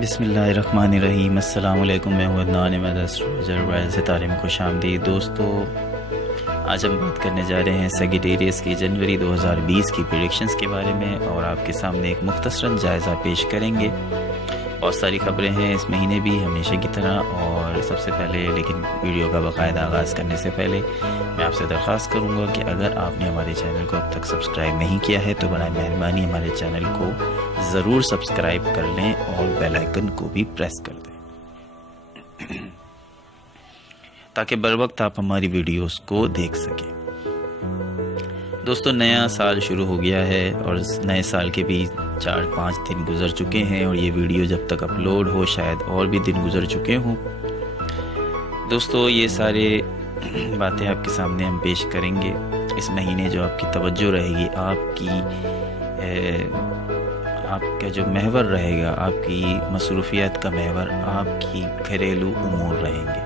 बिस्मिल्लाहिर्रहमानिर्रहीम। अस्सलाम वालेकुम। मैं हूँ अदनान अहमद सितारे में खुश आमदीद। दोस्तों, आज हम बात करने जा रहे हैं सगिटेरियस की जनवरी 2020 की प्रेडिक्शंस के बारे में और आपके सामने एक मुख्तसरन जायज़ा पेश करेंगे। बहुत सारी खबरें हैं इस महीने भी, हमेशा की तरह। और सबसे पहले लेकिन वीडियो का बाकायदा आगाज़ करने से पहले मैं आपसे दरख्वास्त करूंगा कि अगर आपने हमारे चैनल को अब तक सब्सक्राइब नहीं किया है तो बराए मेहरबानी हमारे चैनल को ज़रूर सब्सक्राइब कर लें और बेल आइकन को भी प्रेस कर दें ताकि बर वक्त आप हमारी वीडियोस को देख सकें। दोस्तों, नया साल शुरू हो गया है और नए साल के भी 4-5 दिन गुजर चुके हैं और ये वीडियो जब तक अपलोड हो शायद और भी दिन गुजर चुके हों। दोस्तों, ये सारे बातें आपके सामने हम पेश करेंगे। इस महीने जो आपकी तवज्जो रहेगी, आपका जो महवर रहेगा, आपकी मसरूफियत का महवर आपकी घरेलू उमूर रहेंगे,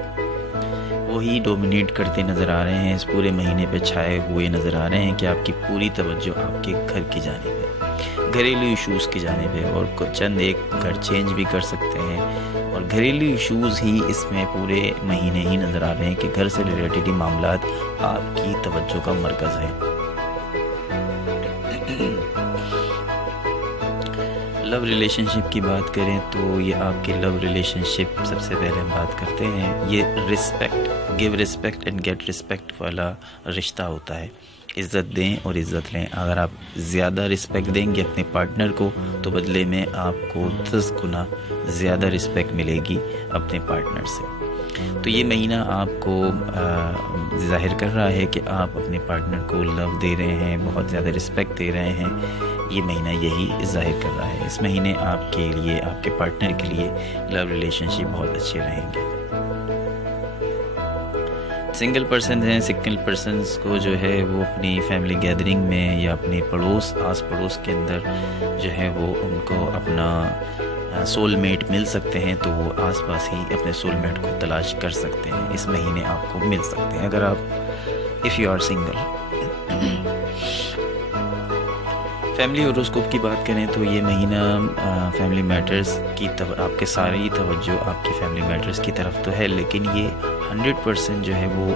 वही डोमिनेट करते नज़र आ रहे हैं। इस पूरे महीने पे छाए हुए नज़र आ रहे हैं कि आपकी पूरी तवज्जो आपके घर की जानिब है, घरेलू इशूज़ की जानिब है। और चंद एक घर चेंज भी कर सकते हैं और घरेलू इशूज़ ही इसमें पूरे महीने ही नज़र आ रहे हैं कि घर से रिलेटेड ही मामलात आपकी तवज्जो का मरकज़ है। लव रिलेशनशिप की बात करें तो ये आपके लव रिलेशनशिप, सबसे पहले हम बात करते हैं, ये respect, give respect and get respect वाला रिश्ता होता है। इज़्ज़त दें और इज़्ज़त लें। अगर आप ज़्यादा रिस्पेक्ट देंगे अपने पार्टनर को तो बदले में आपको 10 गुना ज़्यादा रिस्पेक्ट मिलेगी अपने पार्टनर से। तो ये महीना आपको ज़ाहिर कर रहा है कि आप अपने पार्टनर को लव दे रहे हैं, बहुत ज़्यादा रिस्पेक्ट दे रहे हैं। ये महीना यही ज़ाहिर कर रहा है। इस महीने आपके लिए, आपके पार्टनर के लिए लव रिलेशनशिप बहुत अच्छे रहेंगे। सिंगल पर्सन हैं, सिंगल पर्सनस को जो है वो अपनी फैमिली गैदरिंग में या अपने पड़ोस, आस पड़ोस के अंदर जो है वो उनको अपना सोलमेट मिल सकते हैं, तो वो आसपास ही अपने सोलमेट को तलाश कर सकते हैं। इस महीने आपको मिल सकते हैं अगर आप, if you are single. Family horoscope की बात करें तो ये महीना फैमिली मैटर्स की आपके सारी तवज्जो आपकी फैमिली मैटर्स की तरफ तो है, लेकिन ये 100% जो है वो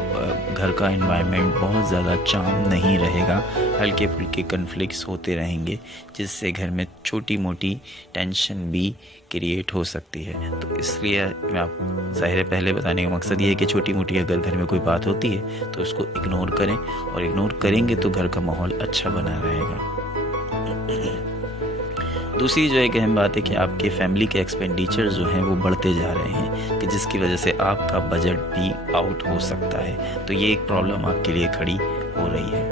घर का एनवायरनमेंट बहुत ज़्यादा चार्म नहीं रहेगा। हल्के फुल्के कन्फ्लिक्ट्स होते रहेंगे जिससे घर में छोटी मोटी टेंशन भी क्रिएट हो सकती है। तो इसलिए मैं आप ज़ाहिर पहले बताने का मकसद ये है कि छोटी मोटी अगर घर में कोई बात होती है तो उसको इग्नोर करें, और इग्नोर करेंगे तो घर का माहौल अच्छा बना रहेगा। दूसरी जो एक अहम बात है कि आपके फैमिली के एक्सपेंडिचर जो हैं वो बढ़ते जा रहे हैं, कि जिसकी वजह से आपका बजट भी आउट हो सकता है। तो ये एक प्रॉब्लम आपके लिए खड़ी हो रही है।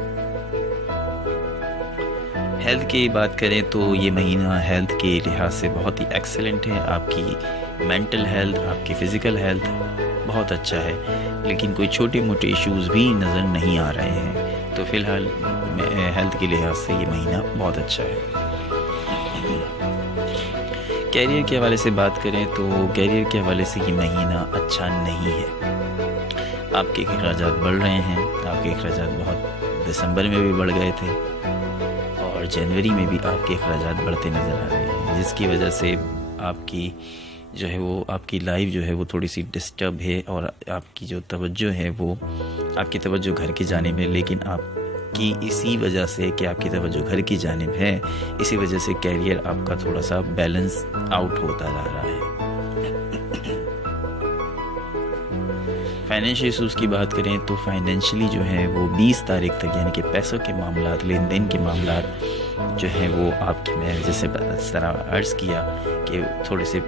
हेल्थ की बात करें तो ये महीना हेल्थ के लिहाज से बहुत ही एक्सेलेंट है। आपकी मेंटल हेल्थ, आपकी फ़िज़िकल हेल्थ बहुत अच्छा है, लेकिन कोई छोटे मोटे इश्यूज़ भी नज़र नहीं आ रहे हैं। तो फ़िलहाल हेल्थ के लिहाज से ये महीना बहुत अच्छा है। कैरियर के हवाले से बात करें तो कैरियर के हवाले से ये महीना अच्छा नहीं है। आपके अखराजात बढ़ रहे हैं। आपके अखराजात बहुत दिसंबर में भी बढ़ गए थे और जनवरी में भी आपके अखराजात बढ़ते नज़र आ रहे हैं, जिसकी वजह से आपकी जो है वो, आपकी लाइफ जो है वो थोड़ी सी डिस्टर्ब है और आपकी जो तवज्जो है वो, आपकी तवज्जो घर की जानिब है, लेकिन आपकी इसी वजह से कि आपकी तवज्जो घर की जानिब है, इसी वजह से कैरियर आपका थोड़ा सा बैलेंस आउट होता जा रहा है। फाइनेंशियल इशूज़ की बात करें तो फाइनेंशियली जो है वो 20 तारीख तक, यानी कि पैसों के मामलात, लेन देन के मामलात जो है वो आपके, मैं जैसे इस तरह अर्ज़ किया कि थोड़े से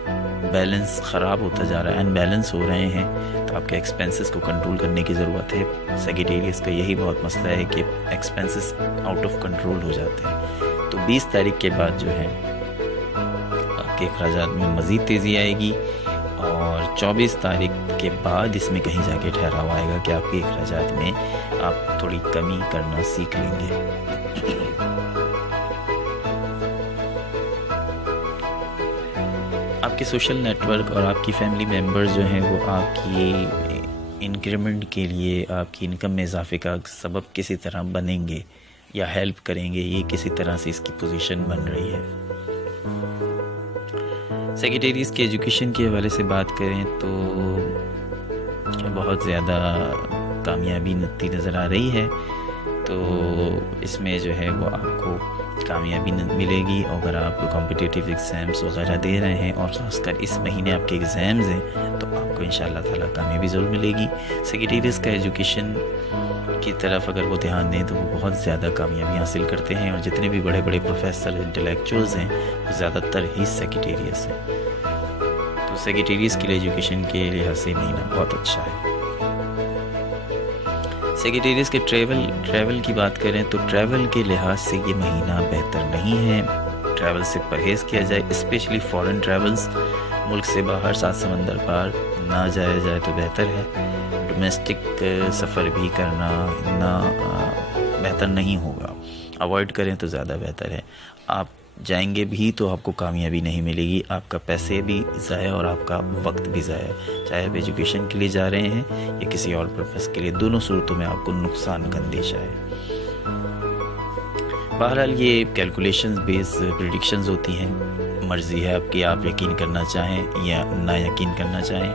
बैलेंस ख़राब होता जा रहा है, अनबैलेंस हो रहे हैं। तो आपके एक्सपेंसेस को कंट्रोल करने की ज़रूरत है। सेक्रेटेरियस का यही बहुत मसला है कि एक्सपेंसेस आउट ऑफ कंट्रोल हो जाते हैं। तो 20 तारीख के बाद जो है आपके अखराजात में मज़ीद तेज़ी आएगी और 24 تاریخ کے بعد اس میں کہیں جا کے ٹھہراوا آئے گا کہ آپ کے اخراجات میں آپ تھوڑی کمی کرنا سیکھ لیں گے۔ آپ کے سوشل نیٹ ورک اور آپ کی فیملی ممبرز جو ہیں وہ آپ کی انکریمنٹ کے لیے، آپ کی انکم میں اضافے کا سبب کسی طرح بنیں گے یا ہیلپ کریں گے، یہ کسی طرح سے اس کی پوزیشن بن رہی ہے۔ سیکریٹریز کے ایجوکیشن کے حوالے سے بات کریں تو بہت زیادہ کامیابی نظر آ رہی ہے، تو اس میں جو ہے وہ آپ کو کامیابی ملے گی۔ اگر آپ کمپٹیٹیو ایگزامس وغیرہ دے رہے ہیں اور خاص کر اس مہینے آپ کے ایگزامز ہیں تو آپ کو انشاءاللہ تعالیٰ کامیابی ضرور ملے گی۔ سیکریٹریز کا ایجوکیشن کی طرف اگر وہ دھیان دیں تو وہ بہت زیادہ کامیابی حاصل کرتے ہیں، اور جتنے بھی بڑے بڑے پروفیسر انٹلیکچوئلز ہیں وہ زیادہ تر ہی سیکریٹریز ہیں، تو سیکریٹریز کے لیے ایجوکیشن کے لحاظ سے مہینہ بہت اچھا ہے۔ سیکریٹریز کے ٹریول کی بات کریں تو ٹریول کے لحاظ سے یہ مہینہ بہتر نہیں ہے، ٹریول سے پرہیز کیا جائے، اسپیشلی فورن ٹریولز، ملک سے باہر 7 سمندر پار نہ جایا جائے تو بہتر ہے۔ ڈومیسٹک سفر بھی کرنا اتنا بہتر نہیں ہوگا، اوائڈ کریں تو زیادہ بہتر ہے۔ آپ جائیں گے بھی تو آپ کو کامیابی نہیں ملے گی، آپ کا پیسے بھی ضائع اور آپ کا وقت بھی ضائع، چاہے آپ ایجوکیشن کے لیے جا رہے ہیں یا کسی اور پرپس کے لیے، دونوں صورتوں میں آپ کو نقصان کا اندیشہ ہے۔ بہرحال یہ کیلکولیشنز بیس پریڈکشنز ہوتی ہیں، مرضی ہے آپ کی، آپ یقین کرنا چاہیں یا نہ یقین کرنا چاہیں،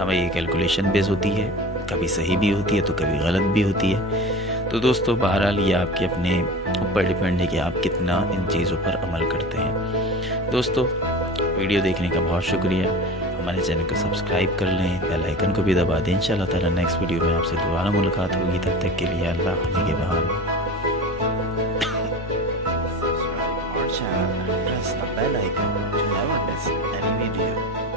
ہمیں یہ کیلکولیشن بیس ہوتی ہے، کبھی صحیح بھی ہوتی ہے تو کبھی غلط بھی ہوتی ہے۔ تو دوستو بہرحال یہ آپ کے اپنے اوپر ڈیپینڈ ہے کہ آپ کتنا ان چیزوں پر عمل کرتے ہیں۔ دوستو ویڈیو دیکھنے کا بہت شکریہ، ہمارے چینل کو سبسکرائب کر لیں، بیل آئیکن کو بھی دبا دیں۔ انشاءاللہ تعالیٰ نیکسٹ ویڈیو میں آپ سے دوبارہ ملاقات ہوگی، تب تک کے لیے اللہ نگہبان۔ Press the bell icon to never miss any video.